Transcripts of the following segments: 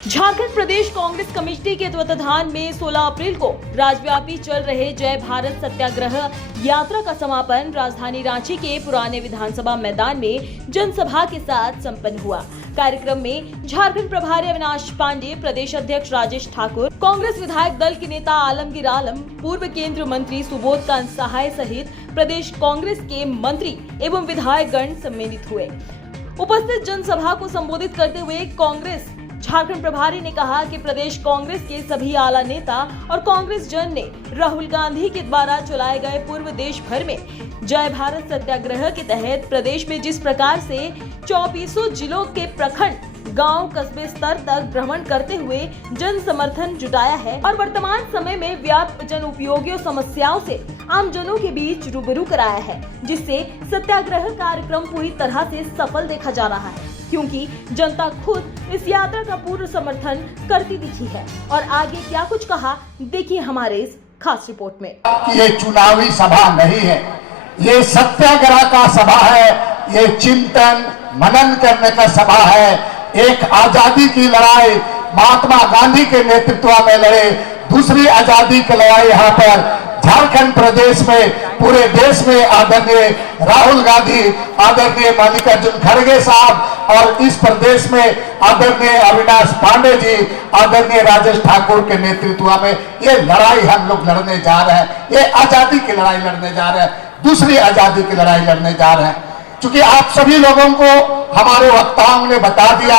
झारखंड प्रदेश Congress committee के तत्वावधान में 16 अप्रैल को राज्यव्यापी चल रहे जय भारत सत्याग्रह यात्रा का समापन राजधानी रांची के पुराने विधानसभा मैदान में जनसभा के साथ संपन्न हुआ। कार्यक्रम में झारखंड प्रभारी अविनाश पांडे, प्रदेश अध्यक्ष राजेश ठाकुर, कांग्रेस विधायक दल के नेता आलमगीर आलम, पूर्व केंद्रीय मंत्री सुबोध कांत सहाय सहित प्रदेश कांग्रेस के मंत्री एवं विधायक गण सम्मिलित हुए। उपस्थित जनसभा को संबोधित करते हुए कांग्रेस झारखंड प्रभारी ने कहा कि प्रदेश कांग्रेस के सभी आला नेता और कांग्रेस जन ने राहुल गांधी के द्वारा चलाए गए पूर्व देश भर में जय भारत सत्याग्रह के तहत प्रदेश में जिस प्रकार से 2400 जिलों के प्रखंड, गांव, कस्बे स्तर तक भ्रमण करते हुए जन समर्थन जुटाया है और वर्तमान समय में व्याप्त जन उपयोगी समस्याओं से आम जनों के बीच रूबरू कराया है, जिससे सत्याग्रह कार्यक्रम पूरी तरह से सफल देखा जा रहा है, क्योंकि जनता खुद इस यात्रा का पूर्ण समर्थन करती दिखी है। और आगे क्या कुछ कहा, देखिए हमारे इस खास रिपोर्ट में। ये चुनावी सभा नहीं है, ये सत्याग्रह का सभा है, ये चिंतन मनन करने का सभा है। एक आजादी की लड़ाई महात्मा गांधी के नेतृत्व में लड़े, दूसरी आजादी की लड़ाई यहाँ पर झारखंड प्रदेश में, पूरे देश में आदरणीय राहुल गांधी, आदरणीय मल्लिकार्जुन खड़गे साहब और इस प्रदेश में आदरणीय अविनाश पांडे जी, आदरणीय राजेश ठाकुर के नेतृत्व में ये लड़ाई हम लोग लड़ने जा रहे हैं। ये आजादी की लड़ाई लड़ने जा रहे हैं, दूसरी आजादी की लड़ाई लड़ने जा रहे हैं। क्योंकि आप सभी लोगों को हमारे वक्ताओं ने बता दिया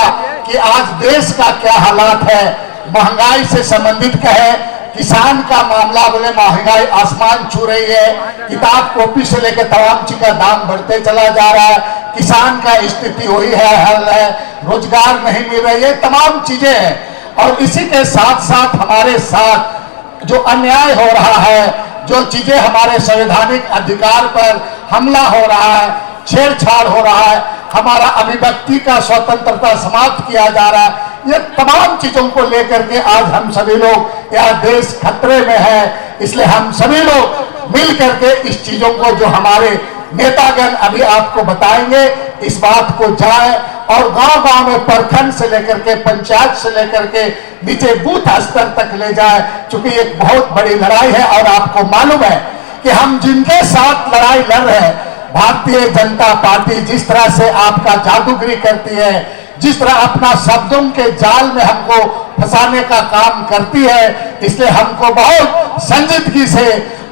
कि आज देश का क्या हालात है। महंगाई से संबंधित कहे, किसान का मामला बोले महंगाई आसमान छू रही है, किताब कॉपी से लेकर तमाम चीज का दाम बढ़ते चला जा रहा है, किसान का स्थिति वही है, हल है, रोजगार नहीं मिल रही है, तमाम चीजें हैं। और इसी के साथ साथ हमारे साथ जो अन्याय हो रहा है, जो चीजें हमारे संवैधानिक अधिकार पर हमला हो रहा है, छेड़छाड़ हो रहा है, हमारा अभिव्यक्ति का स्वतंत्रता समाप्त किया जा रहा है, ये तमाम चीजों को लेकर के आज हम सभी लोग यह देश खतरे में है। इसलिए हम सभी लोग मिल करके इस चीजों को जो हमारे नेतागण अभी आपको बताएंगे, इस बात को जाए और गांव-गांव में प्रखंड से लेकर के पंचायत से लेकर के नीचे बूथ स्तर तक ले जाए, क्योंकि एक बहुत बड़ी लड़ाई है। और आपको मालूम है कि हम जिनके साथ लड़ाई लड़ रहे हैं, भारतीय जनता पार्टी जिस तरह से आपका जादूगरी करती है, जिस तरह अपना शब्दों के जाल में हमको फंसाने का काम करती है, इसलिए हमको बहुत संजीदगी से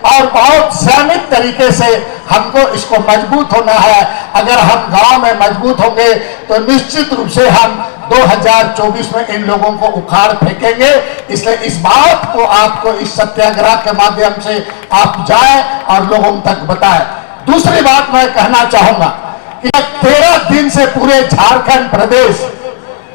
और बहुत संयमित तरीके से हमको इसको मजबूत होना है। अगर हम गांव में मजबूत होंगे तो निश्चित रूप से हम 2024 में इन लोगों को उखाड़ फेंकेंगे। इसलिए इस बात को आपको इस सत्याग्रह के माध्यम से आप जाएं और लोगों तक बताएं। दूसरी बात मैं कहना चाहूंगा कि 13 दिन से पूरे झारखंड प्रदेश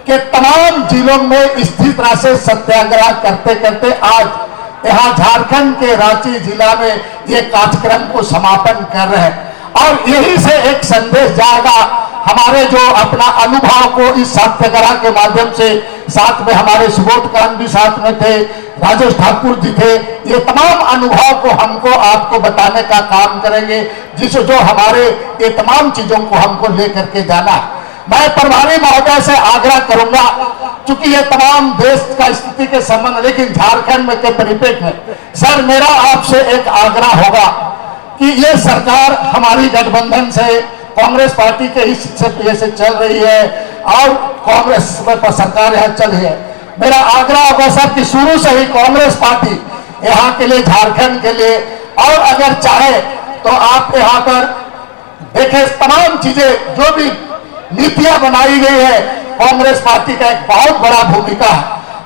के तमाम जिलों में इस तरह से सत्याग्रह करते करते आज यहाँ झारखंड के रांची जिला में ये कार्यक्रम को समापन कर रहे हैं। और यही से एक संदेश जाएगा हमारे जो अपना अनुभव को इस सत्याग्रह के माध्यम से, साथ में हमारे सुबोध कांत भी साथ में थे, राजेश ठाकुर जी थे, ये तमाम अनुभव को हमको आपको बताने का काम करेंगे, जिससे जो हमारे ये तमाम चीजों को हमको लेकर के जाना है। मैं प्रभारी महोदय से आग्रह करूंगा, क्योंकि ये तमाम देश का स्थिति के संबंध, लेकिन झारखंड में के परिप्रेक्ष्य में सर मेरा आपसे एक आग्रह होगा कि ये सरकार हमारी गठबंधन से, कांग्रेस पार्टी के हिस्से से चल रही है और कांग्रेस सरकार यहाँ चल रही है। मेरा आग्रह होगा सर कि शुरू से ही कांग्रेस पार्टी यहाँ के लिए, झारखंड के लिए, और अगर चाहे तो आप यहाँ पर देखें तमाम चीजें जो भी नीतियां बनाई गई है, कांग्रेस पार्टी का एक बहुत बड़ा भूमिका है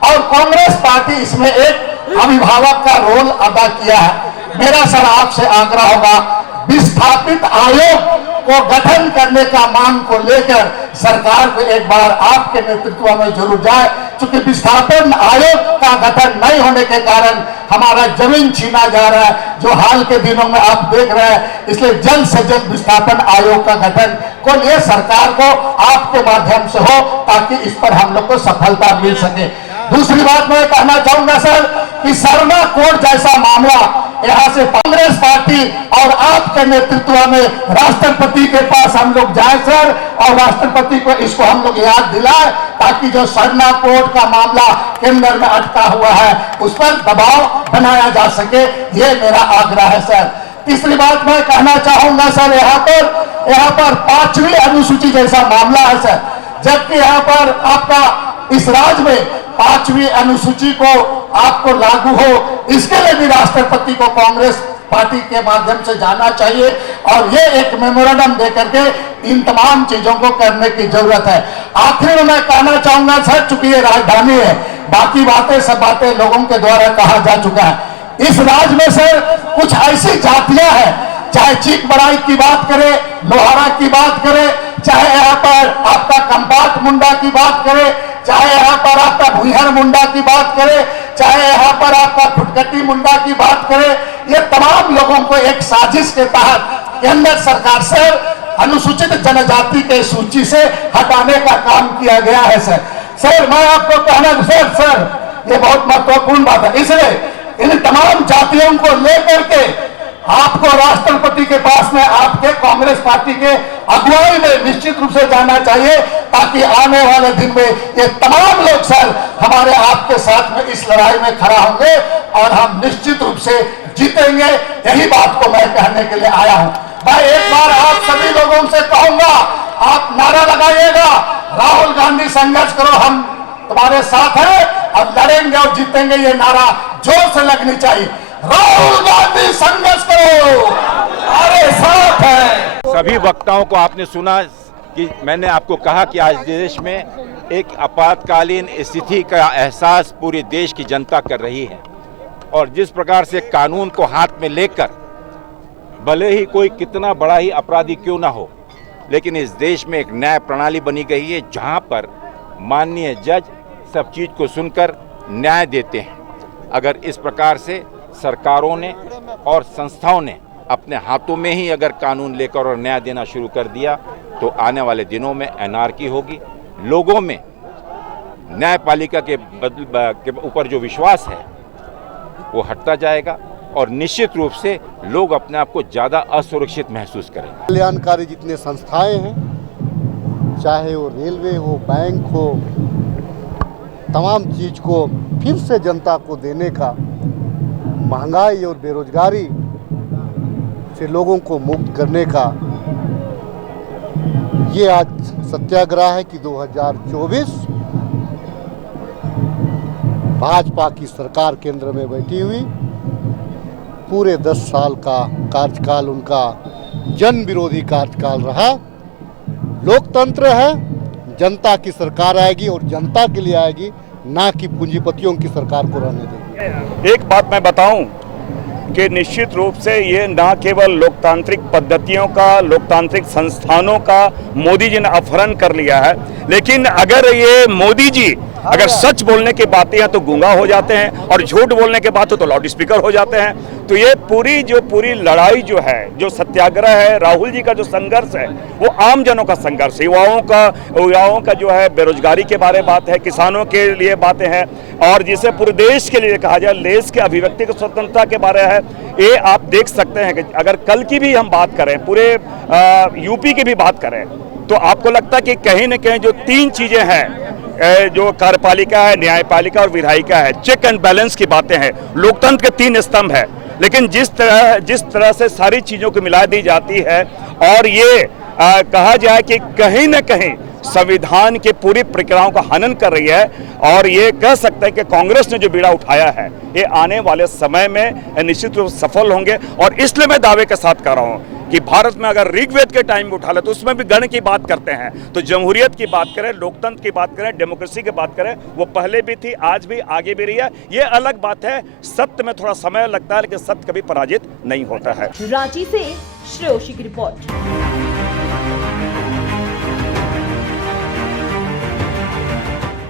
और कांग्रेस पार्टी इसमें एक अभिभावक का रोल अदा किया है। मेरा सर आपसे आग्रह होगा, विस्थापित आयोग को गठन करने का मांग को लेकर सरकार को एक बार आपके नेतृत्व में जरूर जाए, क्योंकि विस्थापन आयोग का गठन नहीं होने के कारण हमारा जमीन छीना जा रहा है, जो हाल के दिनों में आप देख रहे हैं। इसलिए जल्द से जल्द विस्थापन आयोग का गठन को लिए सरकार को आपके माध्यम से हो, ताकि इस पर हम लोग को सफलता मिल सके। दूसरी बात मैं कहना चाहूंगा सर कि सरना कोर्ट जैसा मामला यहाँ से कांग्रेस पार्टी और आपके नेतृत्व में राष्ट्रपति के पास हम लोग जाए सर, और राष्ट्रपति को इसको हम लोग याद दिलाए, ताकि जो सरना कोर्ट का मामला केंद्र में अटका हुआ है उस पर दबाव बनाया जा सके। ये मेरा आग्रह है सर। तीसरी बात मैं कहना चाहूंगा सर, यहाँ पर 5वीं अनुसूची जैसा मामला है सर, जबकि यहाँ पर आपका इस राज्य में 5वीं अनुसूची को आपको लागू हो, इसके लिए भी राष्ट्रपति को कांग्रेस पार्टी के माध्यम से जाना चाहिए और ये एक मेमोरेंडम देकर के इन तमाम चीजों को करने की जरूरत है। आखिर में मैं कहना चाहूंगा सर, चूंकि ये राजधानी है, बाकी बातें सब बातें लोगों के द्वारा कहा जा चुका है। इस राज्य में सर कुछ ऐसी जातियां हैं, चाहे चीक बड़ाई की बात करें, लोहारा की बात करें, चाहे यहाँ पर आपका कंपाट मुंडा की बात करें, चाहे यहाँ पर आपका भुइहर मुंडा की बात करें, चाहे यहाँ पर आपका फुटकटी मुंडा की बात करें, ये तमाम लोगों को एक साजिश के तहत केंद्र सरकार से अनुसूचित जनजाति के सूची से हटाने का काम किया गया है सर। सर मैं आपको कहना सर ये बहुत महत्वपूर्ण बात है, इसलिए इन तमाम जातियों को लेकर के आपको राष्ट्रपति के पास में आपके कांग्रेस पार्टी के अगुवाई में निश्चित रूप से जाना चाहिए, ताकि आने वाले दिन में ये तमाम लोग सर हमारे आपके साथ में इस लड़ाई में खड़ा होंगे और हम निश्चित रूप से जीतेंगे। यही बात को मैं कहने के लिए आया हूं। मैं एक बार आप सभी लोगों से कहूंगा, आप नारा लगाइएगा, राहुल गांधी संघर्ष करो, हम तुम्हारे साथ हैं और लड़ेंगे और जीतेंगे, ये नारा जोर से लगनी चाहिए। राहुल गांधी संघर्ष करो, हमारे साथ है। सभी वक्ताओं को आपने सुना कि मैंने आपको कहा कि आज देश में एक आपातकालीन स्थिति का एहसास पूरे देश की जनता कर रही है और जिस प्रकार से कानून को हाथ में लेकर भले ही कोई कितना बड़ा ही अपराधी क्यों ना हो, लेकिन इस देश में एक न्याय प्रणाली बनी गई है जहां पर माननीय जज सब चीज को सुनकर न्याय देते हैं। अगर इस प्रकार से सरकारों ने और संस्थाओं ने अपने हाथों में ही अगर कानून लेकर और न्याय देना शुरू कर दिया तो आने वाले दिनों में एनार्की होगी, लोगों में न्यायपालिका के ऊपर जो विश्वास है वो हटता जाएगा और निश्चित रूप से लोग अपने आप को ज़्यादा असुरक्षित महसूस करेंगे। कल्याणकारी जितने संस्थाएं हैं, चाहे वो रेलवे हो, बैंक हो, तमाम चीज को फिर से जनता को देने का, महंगाई और बेरोजगारी से लोगों को मुक्त करने का ये आज सत्याग्रह है कि 2024 भाजपा की सरकार केंद्र में बैठी हुई, पूरे 10 साल का कार्यकाल उनका जन विरोधी कार्यकाल रहा। लोकतंत्र है, जनता की सरकार आएगी और जनता के लिए आएगी, ना कि पूंजीपतियों की सरकार को रहने देगी। एक बात मैं बताऊं कि निश्चित रूप से ये ना केवल लोकतांत्रिक पद्धतियों का, लोकतांत्रिक संस्थानों का मोदी जी ने अपहरण कर लिया है, लेकिन अगर ये मोदी जी अगर सच बोलने की बातें हैं तो गूंगा हो जाते हैं और झूठ बोलने के बाद तो लाउड स्पीकर हो जाते हैं। तो ये पूरी लड़ाई जो है, जो सत्याग्रह है, राहुल जी का जो संघर्ष है, वो आम जनों का संघर्ष है। युवाओं का जो है बेरोजगारी के बारे में बात है, किसानों के लिए बातें हैं और जिसे पूरे देश के लिए कहा जाए देश के अभिव्यक्ति की स्वतंत्रता के बारे है। ये आप देख सकते हैं कि अगर कल की भी हम बात करें, पूरे यूपी की भी बात करें, तो आपको लगता है कि कहीं न कहीं जो 3 चीजें हैं, जो कार्यपालिका है, न्यायपालिका और विधायिका है, चेक एंड बैलेंस की बातें हैं, लोकतंत्र के 3 स्तंभ है। लेकिन जिस तरह से सारी चीजों को मिला दी जाती है और ये कहा जाए कि कहीं न कहीं संविधान की पूरी प्रक्रियाओं का हनन कर रही है और ये कह सकते हैं कि कांग्रेस ने जो बीड़ा उठाया है ये आने वाले समय में निश्चित रूप से सफल होंगे। और इसलिए मैं दावे के साथ कह रहा हूँ कि भारत में अगर ऋग्वेद के टाइम में उठा ले तो उसमें भी गण की बात करते हैं, तो जमहूरियत की बात करें, लोकतंत्र की बात करें, डेमोक्रेसी की बात करें, वो पहले भी थी, आज भी, आगे भी रही है। ये अलग बात है, सत्य में थोड़ा समय लगता है लेकिन सत्य कभी पराजित नहीं होता है। रांची से श्रेयोशी की रिपोर्ट।